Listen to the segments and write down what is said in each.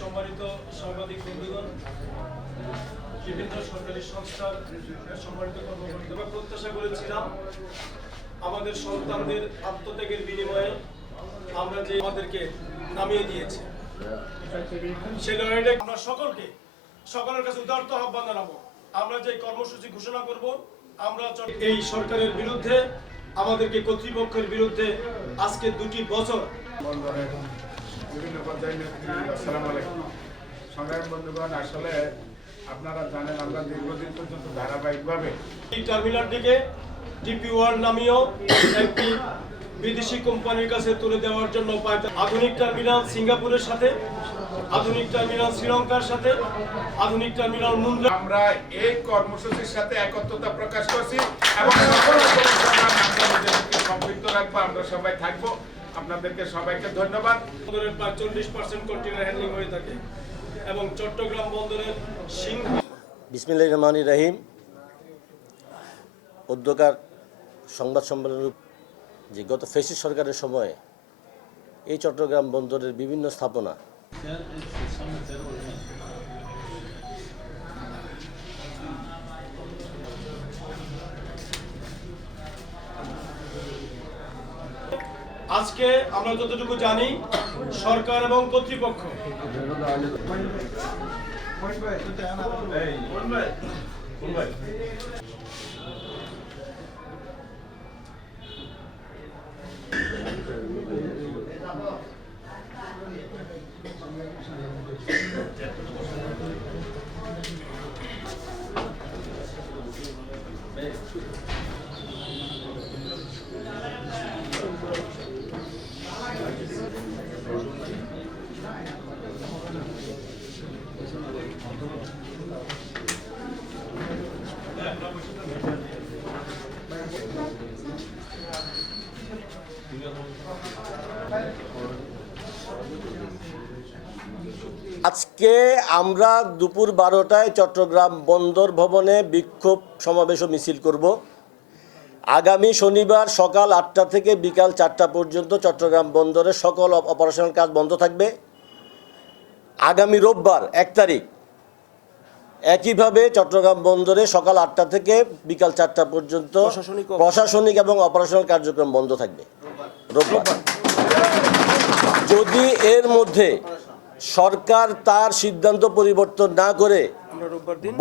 সম্মানিত সাংবাদিক বন্ধুগণ, বিভিন্ন সরকারি সংস্থার সম্মানিত কর্মকর্তা প্রত্যাশা করেছিলাম আমাদের সন্তানদের আত্মত্যাগের বিনিময়ে আমরা যে আমাদেরকে নামিয়ে দিয়েছে। সেই লড়াইটা আমরা সকলকে, সকলের কাছে উদার্ত আহ্বান জানাব। আমরা যে কর্মসূচি ঘোষণা করব, আমরা এই সরকারের বিরুদ্ধে, আমাদেরকে কর্তৃপক্ষের বিরুদ্ধে আজকে দুটি বছর বিভিন্ন পর্যায়ে নেতৃবৃন্দ আসসালামু আলাইকুম। সংগ্রাম বন্ধুগণ আসলে আপনারা জানেন আমরা দীর্ঘদিন পর্যন্ত ধারাবাহিকভাবে এই টার্মিনালটিকে ডিপি ওয়ার্ল্ড নামীয় একটি বিদেশি কোম্পানির কাছে তুলে দেওয়ার জন্য আধুনিক টার্মিনাল সিঙ্গাপুরের সাথে আধুনিক টার্মিনাল শ্রীলঙ্কার সাথে আধুনিক টার্মিনাল মুন্দ্রা আমরা এই কর্মসূচির সাথে একত্রতা প্রকাশ করছি এবং সকল সম্পৃক্ত রাখব আমরা সবাই থাকব। আপনাদেরকে সবাইকে ধন্যবাদ। বন্দরের প্রায় চল্লিশ পার্সেন্ট কন্টেনার হ্যান্ডলিং হয়ে থাকে এবং চট্টগ্রাম বন্দরের সিংহ বিসমিল্লাহ রহমান রাহিম। উদ্যোগার সংবাদ সম্মেলনের যে গত ফেসি সরকারের সময়ে এই চট্টগ্রাম বন্দরের বিভিন্ন স্থাপনা আজকে আমরা যতটুকু জানি সরকার এবং কর্তৃপক্ষ। আজকে আমরা দুপুর বারোটায় চট্টগ্রাম বন্দর ভবনে বিক্ষোভ সমাবেশ মিছিল করব। আগামী শনিবার সকাল আটটা থেকে বিকাল চারটা পর্যন্ত চট্টগ্রাম বন্দরের সকল অপ- অপারেশনাল কাজ বন্ধ থাকবে। আগামী রোববার এক তারিখ। একইভাবে চট্টগ্রাম বন্দরে সকাল আটটা থেকে বিকাল চারটা পর্যন্ত প্রশাসনিক এবং অপারেশনাল কার্যক্রম বন্ধ থাকবে। রোববার। যদি এর মধ্যে সরকার তার সিদ্ধান্ত পরিবর্তন না করে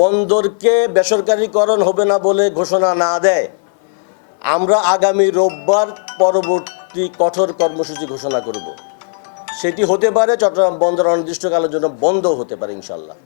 বন্দরকে বেসরকারীকরণ হবে না বলে ঘোষণা না দেয় আমরা আগামী রোববার পরবর্তী কঠোর কর্মসূচি ঘোষণা করব। সেটি হতে পারে চট্টগ্রাম বন্দর অনির্দিষ্টকালের জন্য বন্ধ হতে পারে ইনশাল্লাহ